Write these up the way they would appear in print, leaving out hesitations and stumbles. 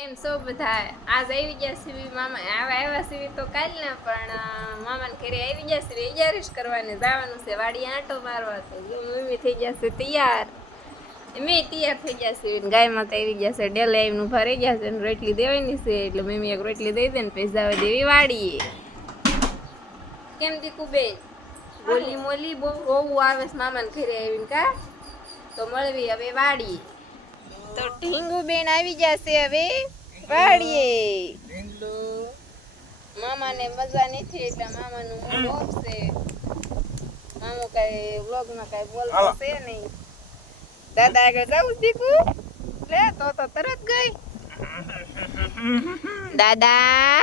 કેમ છો બધા? આજ આવી ગયા સીવી મામા આવ્યા સીવી તો કાલ ને પણ મામાને ઘરે આવી ગયા સીવી તૈયારી જ કરવાની જવાનું છે વાડી આંટો મારવા તો મમ્મી થઈ ગયા છે તૈયાર મેં તૈયાર થઈ ગયા છે ગાય માતા આવી ગયા છે ડેલે આવીને ઉભા રહી ગયા છે રોટલી દેવાની છે એટલે મમ્મી એક રોટલી દઈ દે ને પછી જવા દેવી વાડીએ. કેમ દીકુ બેન બોલી મોલી બહુ રોવું આવે છે મામાને ઘરે આવીને કા તો મળવી હવે વાડીએ. તો ઢીંગુ બેન આવી જશે હવે વાડીએ. મામાને મજા નથી એટલે મામાનું મૂડ ઓફ છે. મામો કઈ વ્લોગમાં કઈ બોલતો છે નહીં. દાદા આગળ જાઉં દીકુ લે તો તરત ગઈ. દાદા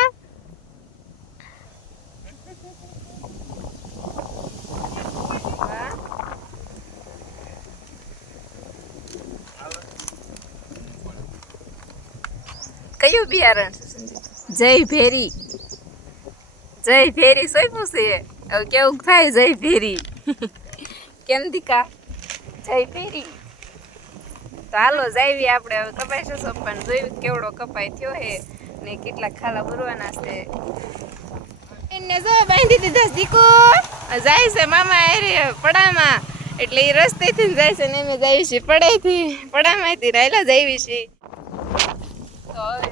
કયું બિયારણ જય ભેરી સોઈપું છે હવે કેવું થાય જય ભેરી કેમ દીકા જય ભેરી તો હાલો જાવી આપણે હવે કપાઈ જશો પણ જોયું કેવડો કપાઈ થયો હે ને કેટલા ખાલા ભરવાના છે એને જો બાંધી દીધા દીકો જાય છે મામા અરે પડામાં એટલે એ રસ્તેથી જાય છે ને અમે જાય છે પડામાંથી રાયલા જાવી છે. તો હવે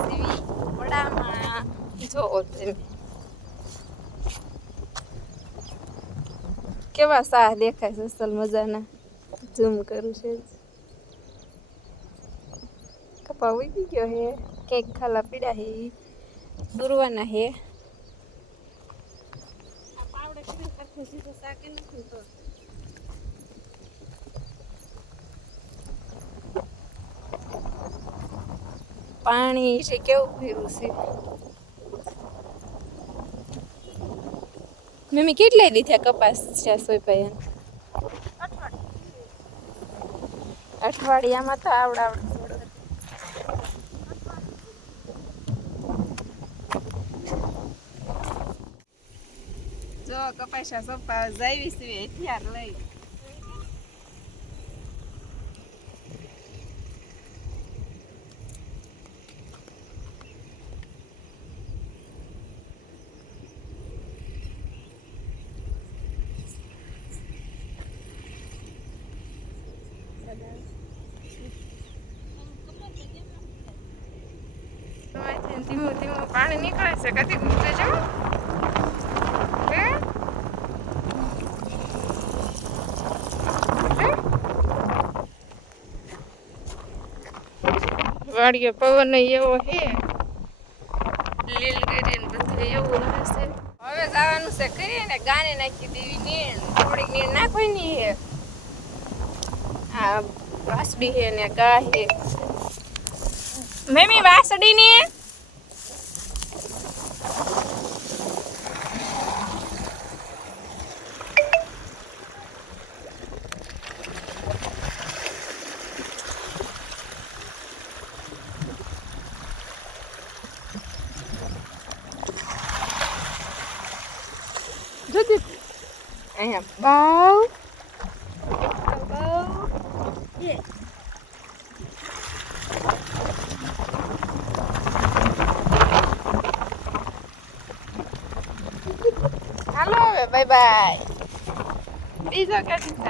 સીવી પડામાં જો કેવા સાહ દેખાય છે અસલ મજાના ઝૂમ કરું છે કપા ઉગી ગયો હે કેક ખાલા પીડા હે દુરવાના હે પાણી છે કેવું ફેરું છે મમ્મી કેટલાય દી થયા કપાસ છે સોયપાઈ અઠવાડિયામાં તો આવડ જો કપાસા સોપા જાવી છે હથિયાર લઈ ધીમું ધીમું પાણી નીકળે છે કદી ગુજરે જાઓ વાડીએ પવન એવો હે લીલ કરીને બધું એવું હશે. હવે જવાનું છે કરીએ ને ગાને નાખી દેવી નીણ થોડીક નીણ નાખવાની હે આ વાસડી હે ને ગા હે મમ્મી વાસડી ને અહીંયા બાવ હાલો હવે બાય બાય બીજો કઈ